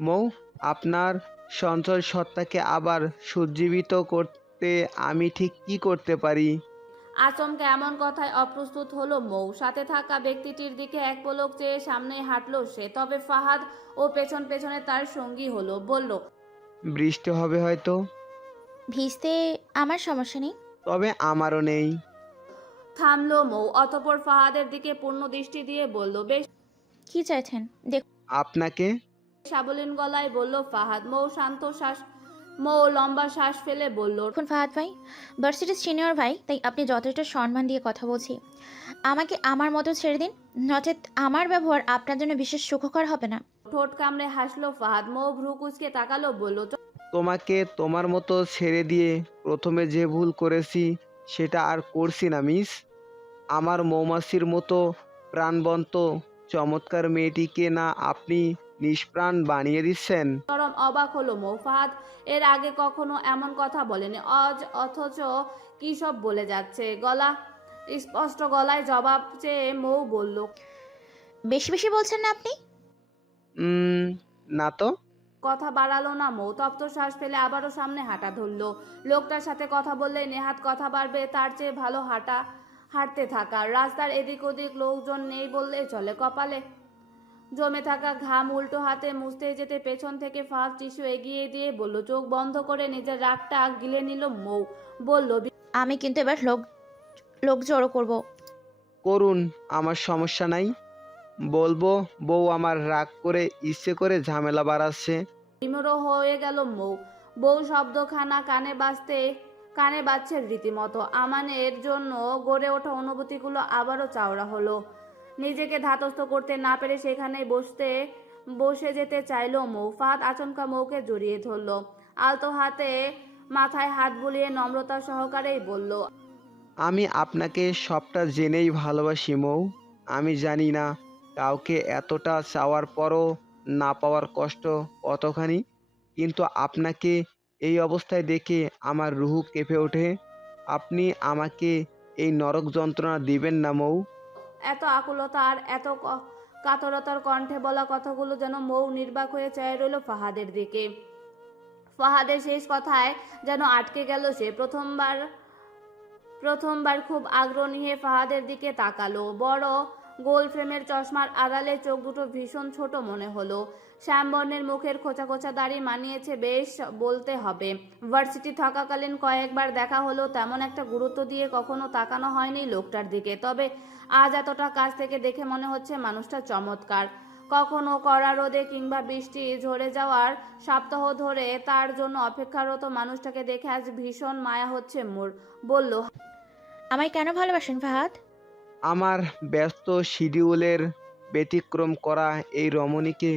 মৌ, আপনার সঞ্চয় সত্তাকে আবার সজ্জীবিত করতে আমি ঠিক কি করতে পারি? আচমকা এমন কথায় অপ্রস্তুত হলো মৌ। সাথে থাকা ব্যক্তিটির দিকে এক পলক চেয়ে সামনে হাঁটলো সে। তবে ফাহাদ ও পেছন পেছনে তার সঙ্গী হলো, বলল, বৃষ্টি হবে হয়তো। ভিজতে আমার সমস্যা নেই। তবে আমারও নেই। থামলো মৌ। অতঃপর ফাহাদের দিকে পূর্ণ দৃষ্টি দিয়ে বলল, বেশ কি চাইছেন দেখুন। আপনাকে? সাবলীন গলায় বলল ফাহাদ। মৌ লম্বা শ্বাস ফেলে বলল, ফাহাদ ভাই, ভার্সিটির সিনিয়র ভাই, তাই আপনি যথেষ্ট সম্মান দিয়ে কথা বলছি। আমাকে আমার মতো ছেড়ে দিন, নচেত আমার ব্যবহার আপনার জন্য বিশেষ সুখকর হবে না। ঠোঁট কামড়ে হাসলো ফাহাদ। মৌ ভ্রু কুচকে তাকালো, বলল, তোমাকে তোমার মতো ছেড়ে দিয়ে প্রথমে যে ভুল করেছি সেটা আর করছি না মিস। আমার মৌমাছির মতো প্রাণবন্ত চমৎকার মেয়েটিকে না আপনি নিষ্প্রাণ বানিয়ে দিচ্ছেন? চরম অবাক হলো মৌ। ফাহাদ এর আগে কখনো এমন কথা বলেনি। অথচ কি সব বলে যাচ্ছে। স্পষ্ট গলায় জবাব চেয়ে মৌ বলল, বেশি বেশি বলছেন না আপনি? উম, না তো। কথা বাড়ালো না মৌ। তপ্ত শ্বাস ফেলে আবারও সামনে হাঁটা ধরলো। লোকটার সাথে কথা বললে নেহাত কথা বাড়বে, তার চেয়ে ভালো হাঁটতে থাকা। রাস্তার এদিক ওদিক লোকজন নেই বললেই চলে। কপালে জমে থাকা ঘাম উল্টো হাতে মুছতে যেতে পেছন থেকে ফার্স্ট টিস্যু এগিয়ে দিয়ে বলল, চোখ বন্ধ করে নিজের রাগটা গিলে নিল মৌ। বলল, আমি কিন্তু এবার লোক জড়ো করব। করুন, আমার সমস্যা নাই। বলবো বউ আমার রাগ করে ইচ্ছে করে ঝামেলা বাড়াচ্ছে। বিমূঢ় হয়ে গেল মৌ। বউ শব্দখানা কানে বাজছে রীতিমতো। আমানের জন্য গড়ে ওঠা অনুভূতিগুলো আবারও চাওড়া হলো। নিজেকে ধাতস্থ করতে না পেরে সেখানেই বসে যেতে চাইলো মৌ। ফাহাদ আচমকা মৌকে জড়িয়ে ধরল। আলতো হাতে মাথায় হাত বুলিয়ে নম্রতা সহকারেই বলল, আমি আপনাকে সবটা জেনেই ভালোবাসি মৌ। আমি জানি না কাউকে এতটা চাওয়ার পরও না পাওয়ার কষ্ট কতখানি, কিন্তু আপনাকে এই অবস্থায় দেখে আমার রুহু কেঁপে ওঠে। আপনি আমাকে এই নরক যন্ত্রণা দিবেন না মৌ। এত আকুলতা আর এত কাতরতার কণ্ঠে বলা কথাগুলো যেন মৌ নির্বাক হয়ে চেয়ে রইল ফাহাদের দিকে। ফাহাদের শেষ কথায় যেন আটকে গেল সে। প্রথমবার খুব আগ্রহ নিয়ে ফাহাদের দিকে তাকালো। বড় গোল ফ্রেমের চশমার আড়ালে চোখ দুটো ভীষণ ছোট মনে হলো। শ্যামবর্ণের মুখের খোঁচা খোঁচা দাড়ি মানিয়েছে বেশ, বলতে হবে। ভার্সিটি থাকাকালীন কয়েকবার দেখা হলো, তেমন একটা গুরুত্ব দিয়ে কখনো তাকানো হয়নি লোকটার দিকে। তবে আজ এতটা কাছ থেকে দেখে মনে হচ্ছে মানুষটা চমৎকার। কখনো কড়া রোদে কিংবা বৃষ্টি ঝরে যাওয়ার সপ্তাহ ধরে তার জন্য অপেক্ষারত মানুষটাকে দেখে আজ ভীষণ মায়া হচ্ছে মোর। বলল, আমায় কেন ভালোবাসেন ফাহাদ? আমার ব্যস্ত শিডিউলের ব্যতিক্রম করা এই রমণীকে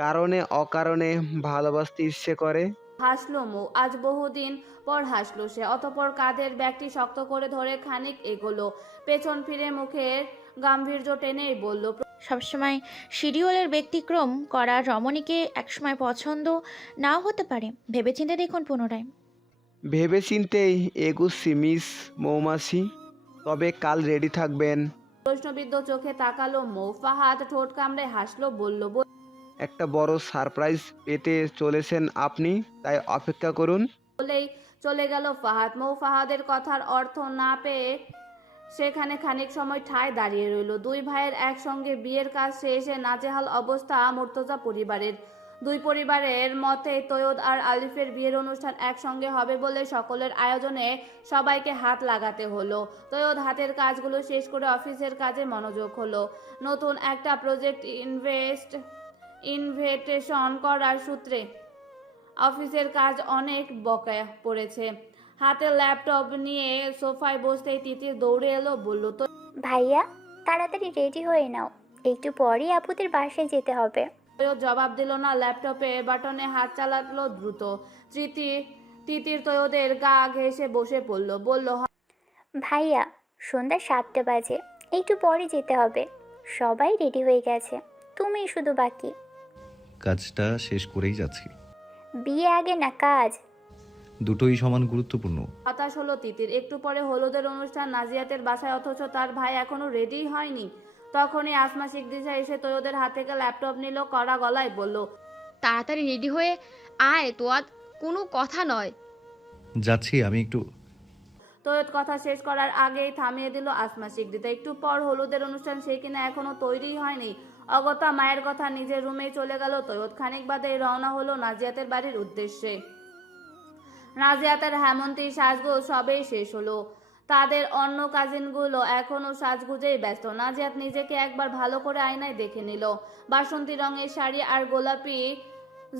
কারণে অকারণে ভালোবাসতে ইচ্ছে করে। হাসলো মৌ। আজ বহুদিন পর হাসলো সে। অতঃপর কাঁধের ব্যাগটি শক্ত করে ধরে খানিক এগোলো। পেছন ফিরে মুখের গাম্ভীর্য টেনেই বলল, সবসময় শিডিউলের ব্যতিক্রম করা রমণীকে একসময় পছন্দ নাও হতে পারে, ভেবেচিন্তে দেখুন পুনরায়। ভেবেচিন্তেই এগুচ্ছি মিস মৌমাছি। তবে কাল রেডি থাকবেন। প্রশ্নবিদ্ধ চোখে তাকালো মৌ। ফাহাদ ঠোঁট কামড়ে হাসলো, বলল, একটা বড় সারপ্রাইজ পেতে চলেছেন আপনি, তাই অপেক্ষা করুন। বলেই চলে গেল ফাহাদ। মৌ ফাহাদের কথার অর্থ না পেয়ে সেখানে খানিক সময় ঠায় দাঁড়িয়ে রইল। দুই ভাইয়ের একসঙ্গে বিয়ের কাজ শেষে নাজেহাল অবস্থা মুর্তজা পরিবারের। দুই পরিবারের মতে তৈয়দ আর আলিফের বিয়ের অনুষ্ঠান একসঙ্গে হবে বলে সকলের আয়োজনে সবাইকে হাত লাগাতে হলো। তৈয়দ হাতের কাজগুলো শেষ করে অফিসের কাজে মনোযোগ হলো। নতুন একটা প্রজেক্ট ইনভিটেশন করার সূত্রে অফিসের কাজ অনেক বকেয়া পড়েছে। হাতে ল্যাপটপ নিয়ে সোফায় বসতেই তিতির দৌড়ে এলো, বলল, তো ভাইয়া, তাড়াতাড়ি রেডি হয়ে নাও, একটু পরই আপুদের বাসায় যেতে হবে। জবাব দিল না। ল্যাপটপে বাটনে হাত চালালো দ্রুত। তৃতি তিতির তৈয়দের গা ঘেঁষে বসে পড়ল, বলল, ভাইয়া, সন্ধ্যা 7টা বাজে, একটু পরে যেতে হবে। সবাই রেডি হয়ে গেছে, তুমি শুধু বাকি। কাজটা শেষ করেই যাচ্ছি। বিয়ে আগে না কাজ? দুটোই সমান গুরুত্বপূর্ণ। হতাশ হলো তিতির। একটু পরে হলুদের অনুষ্ঠান নাজিয়াতের বাসায়, অথচ তার ভাই এখনো রেডি হয়নি। তখনই আসমা শিকদিশা এসে তৈয়দের হাত থেকে ল্যাপটপ নিল, কড়া গলায় বলল, তাড়াতাড়ি রেডি হয়ে আয় তোয়াদ, কোনো কথা নয়। যাচ্ছি আমি একটু। তৈয়দ কথা শেষ করার আগেই থামিয়ে দিল আসমা শিকদার। একটু পর হলুদের অনুষ্ঠান, সে কিনা এখনো তৈরি হয়নি। অগত্যা মায়ের কথা নিজের রুমেই চলে গেল তৈয়দ। খানিক বাদেই রওনা হলো নাজিয়াতের বাড়ির উদ্দেশ্যে। নাজিয়াতের হেমন্তীর সাজগোজ সবেই শেষ হলো। তাদের অন্য কাজিনগুলো এখনো সাজগুজেই ব্যস্ত। নাজিয়াত নিজেকে একবার ভালো করে আয়নায় দেখে নিল। বাসন্তী রঙের শাড়ি আর গোলাপি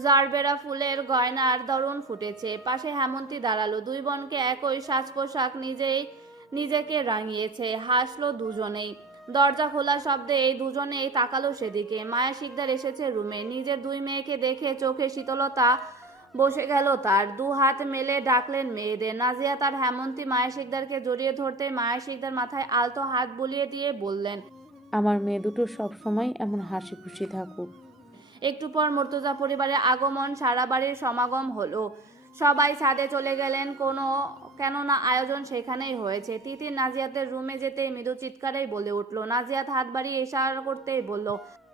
জারবেরা ফুলের গয়নার দরুন ফুটেছে। পাশে হেমন্তী দাঁড়ালো। দুই বোনকে একই সাজ পোশাক নিজেকে রাঙিয়েছে। হাসলো দুজনেই। দরজা খোলা শব্দে এই দুজনেই তাকালো সেদিকে। মায়া শিকদার এসেছে রুমে। নিজের দুই মেয়েকে দেখে চোখে শীতলতা বসে গেল তার। দু হাত মেলে ডাকলেন মেয়েদের। নাজিয়া তার হেমন্তী মায়া শিকদারকে জড়িয়ে ধরতে মায়া শিকদার মাথায় আলতো হাত বুলিয়ে দিয়ে বললেন, আমার মেয়ে দুটো সবসময় এমন হাসি খুশি থাকুক। একটু পর মুর্তজা পরিবারের আগমন, সারা বাড়ির সমাগম হলো। সবাই ছাদে চলে গেলেন। কেননা আয়োজন সেখানেই হয়েছে। তিতির নাজিয়াতের রুমে যেতেই মৃদু চিৎকারেই বলে উঠল। নাজিয়াত হাত বাড়িয়ে ইশারা করতেই বলল,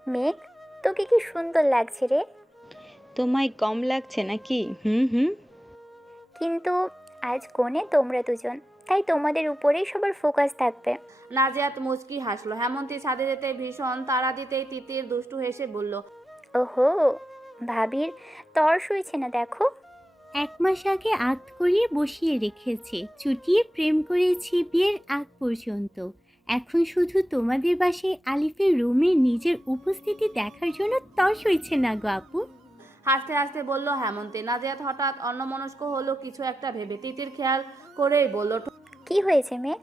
মেঘ, তোকে কি সুন্দর লাগছে রে। তোমায় কম লাগছে নাকি? হুম হুম। কিন্তু আজ কোণে তোমরা দুজন, তাই তোমাদের উপরেই সবার ফোকাস থাকবে। নাজিয়াত মুচকি হাসলো। হেমন্তী ছাদে যেতে ভীষণ তাড়া দিতেই তিতির দুষ্টু হেসে বলল, ওহো, ভাবির তর সইছে না দেখো। 1 মাস আগে আঁত করিয়ে বসিয়ে রেখেছে, চুটিয়ে প্রেম করেছি বিয়ের আগ পর্যন্ত। এখন শুধু তোমাদের বাসায় আলিফের রুমে নিজের উপস্থিতি দেখার জন্য তর সইছে না গো আপু। হাসতে হাসতে বলল হেমন্তী। নাজিয়াত হঠাৎ অন্যমনস্ক হলো কিছু একটা ভেবে। তিতির খেয়াল করেই বলল, কি হয়েছে মেঘ?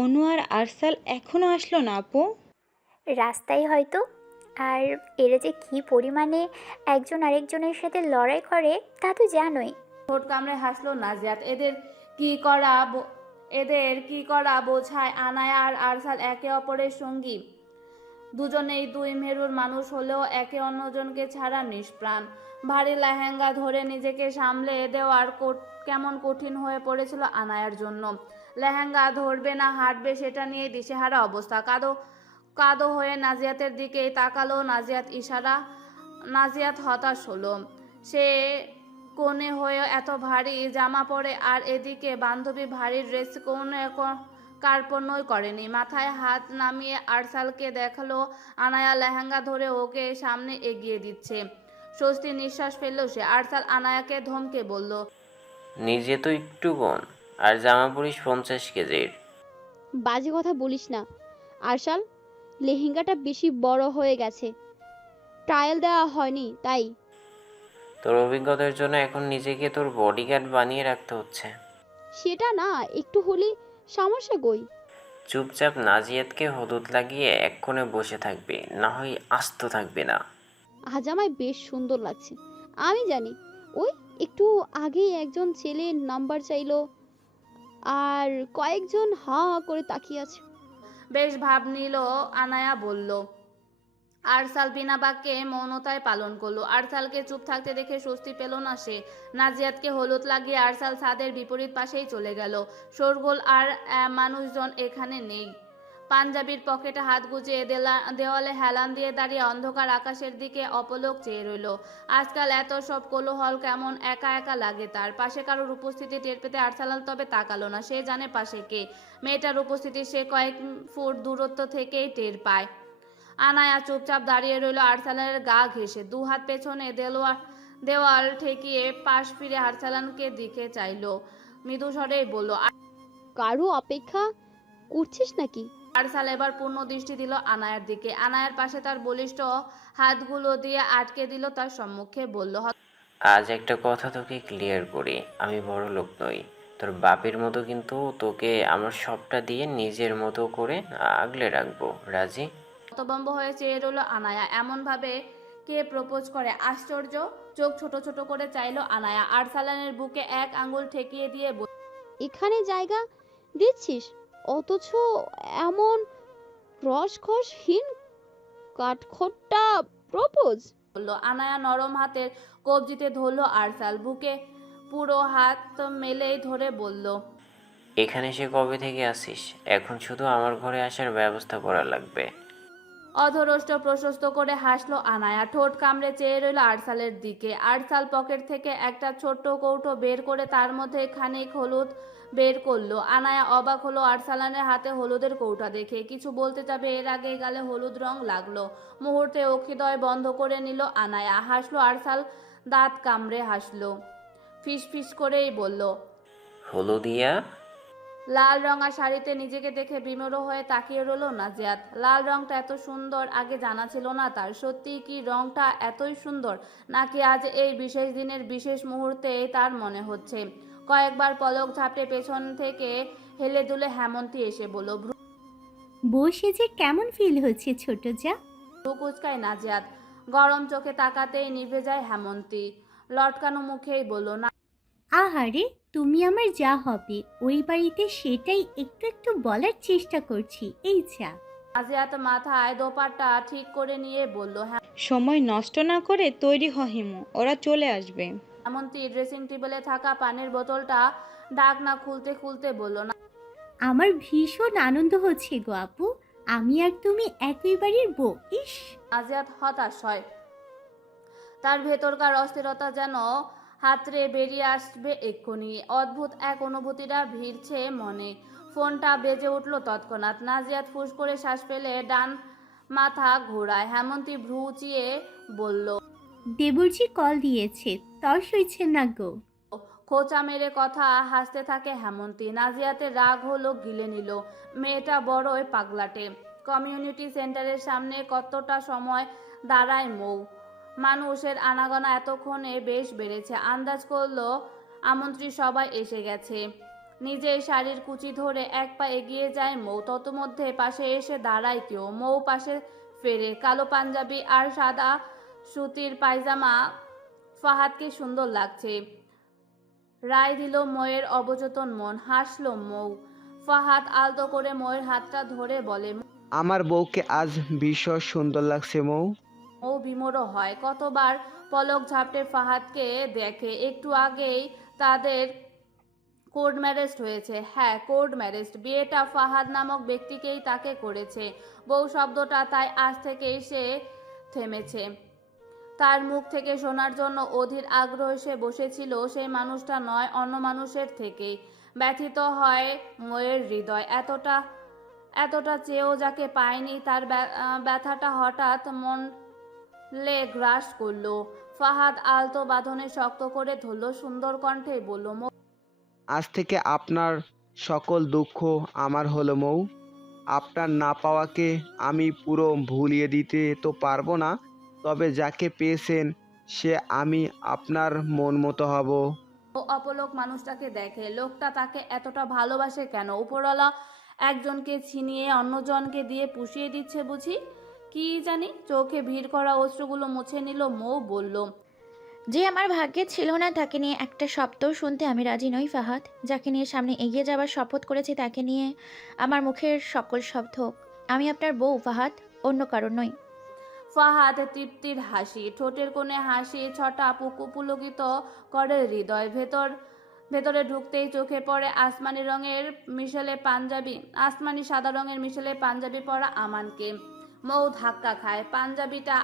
অনু আর আরসাল এখনো আসলো না আপু? রাস্তায় হয়তো। আর এরা যে কি পরিমাণে একজন আরেকজনের সাথে লড়াই করে তা তো জানোই। ঠোঁট কামড়ে হাসলো নাজিয়াত। এদের কি করা বোঝায়। আনায়া আর আরসাল একে অপরের সঙ্গী। দুজনেই দুই মেরুর মানুষ হলেও একে অন্যজনকে ছাড়া নিষ্প্রাণ। ভারী লেহেঙ্গা ধরে নিজেকে সামলে দেওয়ার কেমন কঠিন হয়ে পড়েছিল আনায়ার জন্য। লেহেঙ্গা ধরবে না হাঁটবে সেটা নিয়ে দিশেহারা অবস্থা। কাদো কাদো হয়ে নাজিয়াতের দিকেই তাকালো। নাজিয়াত হতাশ হলো। সে কোণে হয়ে এত ভারী জামা পরে, আর এদিকে বান্ধবী ভারী ড্রেস কোণে কার্পণ্যই করেনি। মাথায় হাত নামিয়ে আরসালকে দেখালো। আনায়া লেহেঙ্গা ধরে ওকে সামনে এগিয়ে দিচ্ছে। স্বস্তির নিঃশ্বাস ফেলল সে। আরসাল আনায়াকে ধমকে বলল, নিজে তো একটু বোন, আর জামা পরিস 50 কেজির। বাজে কথা বলিস না আরশাল, লেহেঙ্গাটা বেশি বড় হয়ে গেছে, ট্রায়াল দেওয়া হয়নি তাই। তোর অভিজ্ঞতার জন্য এখন নিজেকে তোর বডিগার্ড বানিয়ে রাখতে হচ্ছে। সেটা না, একটু হলে সমস্যা কই। চুপচাপ নাজিয়াতকে হলুদ লাগিয়ে এক কোণে বসে থাকবে, না হয় আস্ত থাকবে না। আজ আমায় বেশ সুন্দর লাগছে। আমি জানি ওই একটু আগেই একজন ছেলে নাম্বার চাইলো, আর কয়েকজন হাঁ হাঁ করে তাকিয়ে আছে। বেশ ভাব নিল আনায়া বলল। আরসাল বিনা বাক্যে মৌনতায় পালন করলো। আরসালকে চুপ থাকতে দেখে স্বস্তি পেল না সে। নাজিয়াতকে হলুদ লাগিয়ে আরসাল ছাদের বিপরীত পাশেই চলে গেল। শোরগোল আর মানুষজন এখানে নেই। পাঞ্জাবির পকেটে হাত গুজে দেওয়ালে হেলান দিয়ে দাঁড়িয়ে অন্ধকার আকাশের দিকে অপলক চেয়ে রইল। আজকাল এত সব কোলাহল কেমন একা একা লাগে তার। পাশে কারোর উপস্থিতি টের পেতে আরসালাল তবে তাকালো না। সে জানে পাশে কে। মেয়েটার উপস্থিতি সে কয়েক ফুট দূরত্ব থেকেই টের পায়। আনায়া চুপচাপ দাঁড়িয়ে রইল আরসালানের গা ঘেঁষে। দু হাত পেছনে দেওয়াল ঠেকিয়ে পাশ ফিরে আরসালানকে দিকে চাইল। মৃদু স্বরেই বলল, কারো অপেক্ষা করছিস নাকি? আরসাল এবার পূর্ণ দৃষ্টি দিল আনায়ার দিকে। আনায়ার পাশে তার বলিষ্ঠ হাতগুলো দিয়ে আটকে দিল তার সম্মুখে। বলল, আজ একটা কথা তোকে ক্লিয়ার করি, আমি বড় লোক নই, তোর বাপের মতো, কিন্তু তোকে আমার সবটা দিয়ে নিজের মতো করে আগলে রাখবো। রাজি? হতভম্ব হয়ে চেয়ে রইল আনায়া। এমন ভাবে কে প্রপোজ করে? আশ্চর্য। চোখ ছোট ছোট করে চাইল আনায়া। আরসালানের বুকে এক আঙ্গুল ঠেকিয়ে দিয়ে এখানে জায়গা দিচ্ছিস, অথচ এমন রসখসহীন কাঠখোট্টা প্রপোজ। বলল। আনায়া নরম হাতের কবজিতে ধরল আরসাল। বুকে পুরো হাত মেলেই ধরে বলল, এখানে সে কবে থেকে আসিস? এখন শুধু আমার ঘরে আসার ব্যবস্থা করা লাগবে। অধরষ্ট প্রশস্ত করে হাসলো আনায়া। ঠোঁট কামড়ে চেয়ে রইল আরসালের দিকে। আরসাল পকেট থেকে একটা ছোট্ট কৌটো বের করে তার মধ্যে খানিক হলুদ বের করলো। আনায়া অবাক হলো আরসালানের হাতে হলুদের কৌটা দেখে। কিছু বলতে যাবে এর আগে গালে হলুদ রং লাগলো। মুহূর্তে অক্ষিদয় বন্ধ করে নিল আনায়া। হাসলো আরসাল, দাঁত কামড়ে হাসলো। ফিস ফিস করেই বলল, হলুদিয়া। লাল রঙা শাড়িতে নিজেকে দেখে বিমোড় হয়ে তাকিয়ে রইল নাজিয়াত। লাল রংটা এত সুন্দর আগে জানা ছিল না তার। সত্যিই কি রংটা এতই সুন্দর, নাকি আজ এই বিশেষ দিনের বিশেষ মুহূর্তে তার মনে হচ্ছে? কয়েকবার পলক ঝাপটে পেছন থেকে হেলে দুলে হেমন্তী এসে বলল। বসে যে কেমন ফিল হচ্ছে ছোট যা? ভ্রু কুচকায় নাজিয়াত। গরম চোখে তাকাতেই নিভে যায় হেমন্তী। লটকানো মুখেই বলল, না আহারে, তুমি আমার যা হবে ওই বাড়িতে সেটাই একটু একটু বলার চেষ্টা করছি, এই যা। নাজিয়াত মাথায় দোপাট্টা ঠিক করে নিয়ে বলল। সময় নষ্ট না করে তৈরি হ হিমু, ওরা চলে আসবে। হেমন্তী ড্রেসিং টেবিলে থাকা পানির বোতলটা ঢাকনা খুলতে খুলতে বলল, না আমার ভীষণ আনন্দ হচ্ছে গো আপু, আমি আর তুমি একই বাড়ির বউ। ইস! নাজিয়াত হতাশ হয়। তার ভেতরকার অস্থিরতা যেন হাতড়ে বেরিয়ে আসবে এক্ষুনি। অদ্ভুত এক অনুভূতিটা ভিড়ছে মনে। ফোনটা বেজে উঠল তৎক্ষণাৎ। নাজিয়াত ফুস করে শ্বাস ফেলে ডান মাথা ঘোরায়। হেমন্তী ভ্রু উঁচিয়ে বলল, দেবরজি কল দিয়েছে, তর সইছে না গো। খোঁচা মেরে কথা হাসতে থাকে হেমন্তী। নাজিয়াতের রাগ হলো গিলে নিল। মেয়েটা বড়ই পাগলাটে। কমিউনিটি সেন্টারের সামনে কতটা সময় দাঁড়ায় মৌ। মানুষের আনাগোনা এতক্ষণে বেশ বেড়েছে। আন্দাজ করলো আমন্ত্রী সবাই এসে গেছে। নিজের শাড়ির কুচি ধরে এক পা এগিয়ে যায় মৌ। ততমধ্যে পাশে এসে দাঁড়ায় কেউ। মৌ পাশে ফেরে। কালো পাঞ্জাবি আর সাদা সুতির পায়জামা ফাহাদকে সুন্দর লাগছে। রায় দিল ময়ের অবচেতন মন। হাসলো মৌ। ফাহাদ আলতো করে ময়ের হাতটা ধরে বলে, আমার বউকে আজ ভীষণ সুন্দর লাগছে মৌ। ও বিমোড় হয়। কতবার পলক ঝাপটে ফাহাদকে দেখে। একটু আগেই তাদের কোর্ট ম্যারেজ হয়েছে। হ্যাঁ, কোর্ট ম্যারেজ। বিয়েটা ফাহাদ নামক ব্যক্তিকেই তাকে করেছে। বউ শব্দটা তাই আজ থেকেই সে থেমেছে। তার মুখ থেকে শোনার জন্য অধীর আগ্রহ সে বসেছিল। সেই মানুষটা নয়, অন্য মানুষের থেকেই। ব্যথিত হয় ময়ের হৃদয়। এতটা চেয়েও যাকে পায়নি, তার ব্যথাটা হঠাৎ মনলে গ্রাস করলো। ফাহাদ আলতো বাঁধনে শক্ত করে ধরল। সুন্দর কণ্ঠে বলল, আজ থেকে আপনার সকল দুঃখ আমার হলো মৌ। আপনার না পাওয়াকে আমি পুরো ভুলিয়ে দিতে তো পারবো না, তবে যাকে পেয়েছেন সে আমি আপনার মন মতো হব। ও অপলক মানুষটাকে দেখে। লোকটা তাকে এতটা ভালোবাসে কেন? উপরওয়ালা একজনকে ছিনিয়ে অন্যজনকে দিয়ে পুষিয়ে দিচ্ছে বুঝি? কি জানি। চোখে ভিড় করা অশ্রুগুলো মুছে নিল মৌ। বলল, যে আমার ভাগ্যে ছিল না তাকে নিয়ে একটা শব্দও শুনতে আমি রাজি নই ফাহাদ। যাকে নিয়ে সামনে এগিয়ে যাবার শপথ করেছি তাকে নিয়ে আমার মুখের সকল শব্দ। আমি আপনার বউ ফাহাদ, অন্য কারণ নই। ফাহাদ তৃপ্তির হাসি। ঠোঁটের কোণে হাসি ছটা পুলকিত করে হৃদয়। ভেতরে ঢুকতেই চোখে পড়ে আসমানি সাদা রঙের মিশেলে পাঞ্জাবি পরা আমানকে। মৌ ধাক্কা খায়। পাঞ্জাবিটা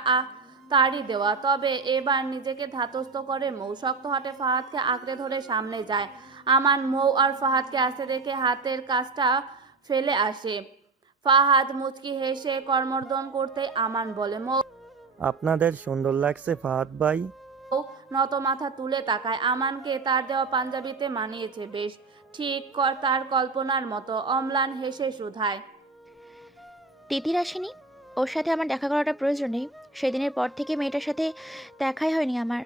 তারই দেওয়া, তবে এবার নিজেকে ধাতস্থ করে মৌ। শক্ত হাতে ফাহাদকে আঁকড়ে ধরে সামনে যায় আমান। মৌ আর ফাহাদকে আসতে দেখে হাতের কাজটা ফেলে আসে। ফাহাদ মুচকি হেসে কর্মর্দন করতে আমান বলে, আপনাদের সুন্দর লাগছে ফাহাদ ভাই। নত মাথা তুলে তাকায় আমানকে। তার দেওয়া পাঞ্জাবিতে মানিয়েছে বেশ, ঠিক তার কল্পনার মতো। অম্লান হেসে শুধায়, তিতির আসেনি? ওর সাথে আমার দেখা করাটা প্রয়োজন নেই। সেদিনের পর থেকে মেয়েটার সাথে দেখাই হয়নি আমার।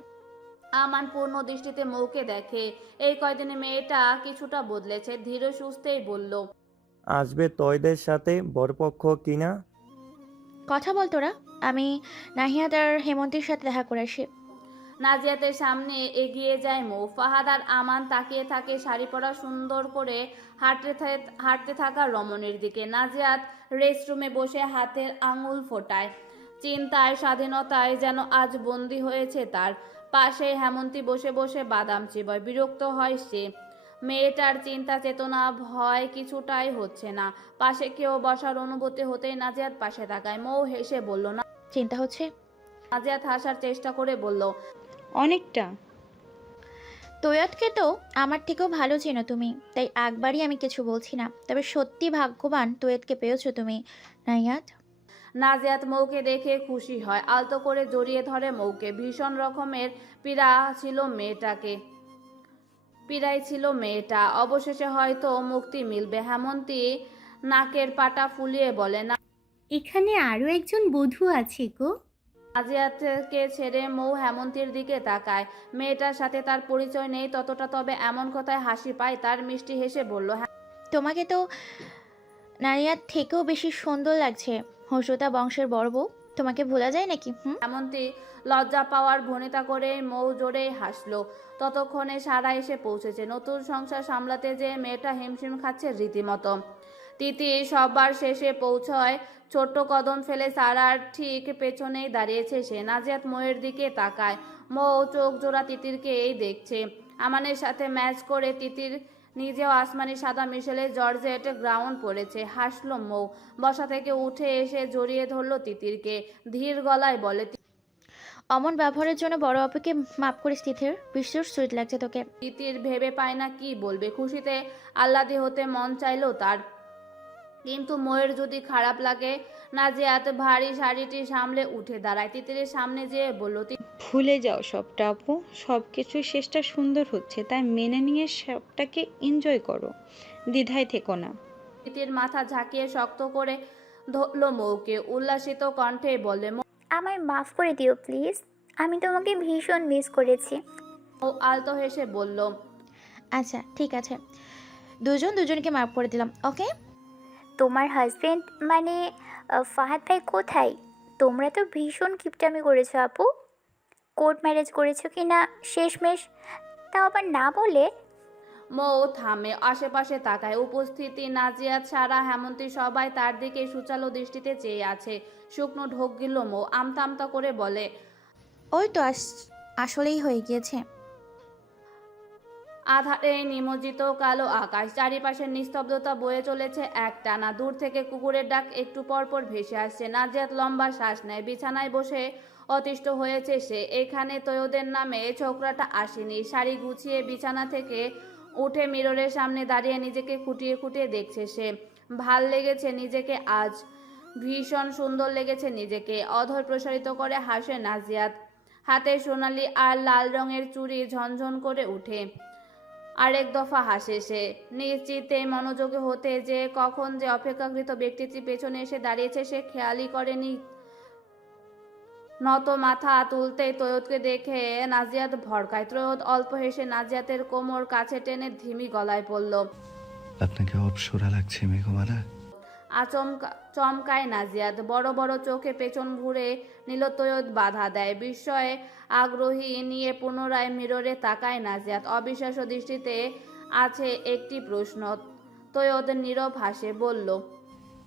আমান পূর্ণ দৃষ্টিতে মৌকে দেখে। এই কয়দিনে মেয়েটা কিছুটা বদলেছে। ধীরে সুস্থেই বলল, আসবে তয়দের সাথে বরপক্ষ কিনা? কথা বল তোরা, আমি নাহিয়াদ আর হেমন্তীর সাথে দেখা করে আসি। নাজিয়াতের সামনে এগিয়ে যায় মৌ। ফাহাদ আর আমান তাকিয়ে থাকে শাড়ি পরা সুন্দর করে হাঁটতে থাকা রমণীর দিকে। নাজিয়াত রেস্টরুমে বসে হাতের আঙুল ফোটায়। চিন্তায় স্বাধীনতায় যেন আজ বন্দী হয়েছে তার। পাশে হেমন্তী বসে বসে বাদাম চিবায়। বিরক্ত হয় সে। মেয়েটার চিন্তা চেতনা ভয় কিছুটাই হচ্ছে না। পাশে কেউ বসার অনুভূতি হতেই নাজিয়াত পাশে তাকায়। মৌ হেসে বলল না। চিন্তা হচ্ছে? নাজিয়াত হাসার চেষ্টা করে বলল, অনেকটা। তৈয়দকে তো আমার থেকেও ভালো চেনো তুমি, তাই একবারই আমি কিছু বলছি না। তবে সত্যি ভাগ্যবান তৈয়দকে পেয়েছো তুমি, নাইয়াত। নাজিয়াত মৌকে দেখে খুশি হয়, আলতো করে জড়িয়ে ধরে মৌকে। ভীষণ রকমের পীড়াই ছিল মেয়েটা। অবশেষে হয়তো মুক্তি মিলবে। হেমন্তী নাকের পাটা ফুলিয়ে বলে, না। এখানে আরও একজন বধূ আছে গো। নাজিয়াতকে ছেড়ে মৌ হেমন্তীর দিকে তাকায়। মেয়েটার সাথে তার পরিচয় নেই ততটা, তবে এমন কথায় হাসি পায় তার। মিষ্টি হেসে বলল, হ্যাঁ। তোমাকে তো নাইয়াত থেকেও বেশি সুন্দর লাগছে। হর্ষতা বংশের বড় বউ, তোমাকে ভোলা যায় নাকি? হেমন্তী লজ্জা পাওয়ার ভনিতা করে মৌ জোরেই হাসলো। ততক্ষণে সারা এসে পৌঁছেছে। নতুন সংসার সামলাতে যে মেয়েটা হিমশিম খাচ্ছে রীতিমতো। তিতি সবার শেষে পৌঁছয়। ছোট্ট কদম ফেলে সারার ঠিক পেছনেই দাঁড়িয়েছে সে। নাজিয়াত মৌয়ের দিকে তাকায়। মৌ চোখ জোড়া তিতিরকে এই দেখছে। আমানের সাথে ম্যাচ করে তিতির নিজেও আসমানি সাদা মিশেলের জর্জেট গ্রাউন্ড পরেছে। হাসলো মৌ। বসা থেকে উঠে এসে জড়িয়ে ধরলো তিতিরকে। ধীর গলায় বলে, অমন ব্যবহারের জন্য বড় আপুকে মাফ করিস তিথির। ভীষণ সুইট লাগছে তোকে। তিতির ভেবে পায় না কি বলবে। খুশিতে আহ্লাদে হতে মন চাইলো তার, কিন্তু ময়ের যদি খারাপ লাগে। নাজিয়াত ভারী শাড়িটি সামলে উঠে দাঁড়ায়। তিতিরের সামনে যেয়ে বলল, ভুলে যাও সবটা আপু, সব কিছু শেষটা সুন্দর হচ্ছে, তাই মেনে নিয়ে সবটাকে এনজয় করো, দ্বিধায় থেকো না। তিতির মাথা ঝাঁকিয়ে শক্ত করে ধরলো মৌকে। উল্লাসিত কণ্ঠে বলে, আমায় মাফ করে দিও প্লিজ, আমি তোমাকে ভীষণ মিস করেছি। মৌ আলতো হেসে বলল, আচ্ছা ঠিক আছে, দুজন দুজনকে মাফ করে দিলাম, ওকে। তোমার হাজবেন্ড মানে ফাহাদ ভাই কোথায়? তোমরা তো ভীষণ কিপটামি করেছো আপু। কোর্ট ম্যারেজ করেছো কি না শেষমেশ, তাও আবার না বলে। মৌ থামে, আশেপাশে তাকায়। উপস্থিতি নাজিয়াত, সারা, হেমন্তী সবাই তার দিকে সুচালো দৃষ্টিতে চেয়ে আছে। শুকনো ঢোক গিল মৌ। আমতা আমতা করে বলে, ওই তো আসলেই হয়ে গিয়েছে। আধারে নিমজ্জিত কালো আকাশ, চারিপাশের নিস্তব্ধতা বয়ে চলেছে একটানা। দূর থেকে কুকুরের ডাক একটু পর পর ভেসে আসছে। নাজিয়াত লম্বা শ্বাস নেয়। বিছানায় বসে অতিষ্ঠ হয়েছে সে। এখানে তৈয়দের নামে ছোকরাটা আসেনি। শাড়ি গুছিয়ে বিছানা থেকে উঠে মিররের সামনে দাঁড়িয়ে নিজেকে খুঁটিয়ে খুঁটিয়ে দেখছে সে। ভাল লেগেছে নিজেকে আজ, ভীষণ সুন্দর লেগেছে নিজেকে। অধর প্রসারিত করে হাসে নাজিয়াত। হাতে সোনালি আর লাল রঙের চুড়ি ঝনঝন করে উঠে। আরেক দফা হাসে সে। নিশ্চিতে মনোযোগী হতে যে কখন যে অপেক্ষাকৃত ব্যক্তিটি পেছনে এসে দাঁড়িয়েছে সে খেয়ালই করেনি। নত মাথা তুলতেই তৈয়দকে দেখে নাজিয়াত ভড়কায়। তৈয়দ অল্প হেসে নাজিয়াতের কোমর কাছে টেনে ধিমি গলায় বলল, আপনাকে অপসরা লাগছে মেঘমালা। চমকায় নাজিয়াত। বড় বড় চোখে পেছন ঘুরে নিল তৈয়দ। বাধা দেয়। বিস্ময়ে আগ্রহী নিয়ে পুনরায় মিররে তাকায় নাজিয়াত। অবিশ্বাস্য দৃষ্টিতে আছে একটি প্রশ্ন। তৈয়দ নীরব হাসে বলল,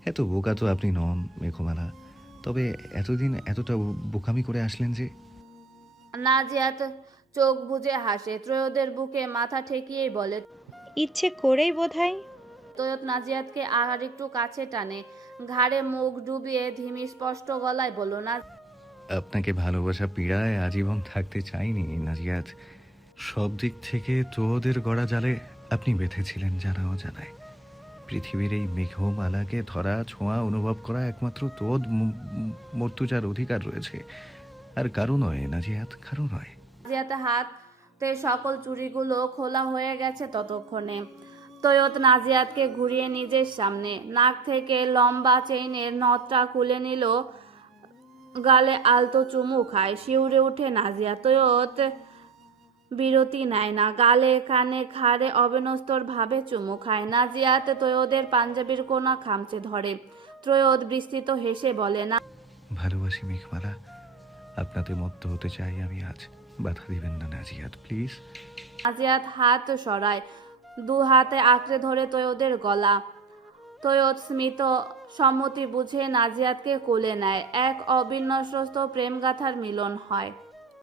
এত বোকা তো আপনি নন মেঘমালা, তবে এতদিন এতটা বোকামি করে আসলেন যে। নাজিয়াত চোখ বুজে হাসে। তৈয়দের বুকে মাথা ঠেকিয়েই বলে, ইচ্ছে করেই বোধহয়। তৈয়দ নাজিয়াতকে আর একটু কাছে টানে। ঘাড়ে মুখ ডুবিয়ে ধিমি স্পষ্ট গলায় বলল, না। আপনাকে ভালোবাসা পীড়ায় আজীবন থাকতে চাইনি নাজিয়াত। সব দিক থেকে তোদের গড়া জালে আপনি বেঁধেছিলেন জানাও জানায়। পৃথিবীর এই মেঘমালাকে ধরা ছোঁয়া অনুভব করা একমাত্র তোদ মর্তুজার অধিকার রয়েছে, আর কারো নয় নাজিয়াত, কারো নয়। নাজিয়াত হাতে সকল চুড়িগুলো খোলা হয়ে গেছে ততক্ষণে। তৈয়দ নাজিয়াতকে ঘুরিয়ে নিজের সামনে। নাক থেকে লম্বা চেইনের নথটা খুলে নিল। গালে আলতো চুমু খায়। শিউরে উঠে নাজিয়াত। তৈয়দ বিরতি নেয় না। গালে কানে ঘাড়ে অবিনস্তর ভাবে চুমু খায়। নাজিয়াত তৈয়দের পাঞ্জাবির কোনা খামচে ধরে। তৈয়দ বিস্তৃত হেসে বলে, না। ভালোবাসি মেঘমালা, আপনাতে মত্ত হতে চাই আমি আজ। বাধা দিবেন না নাজিয়াত, প্লিজ। নাজিয়াত হাত সরায়। দু হাতে আঁকড়ে ধরে তৈয়দের গলা। তৈয়দ স্মিত সম্মতি বুঝে নাজিয়াতকে কোলে নেয়। এক অবিন্যস্ত প্রেমগাথার মিলন হয়।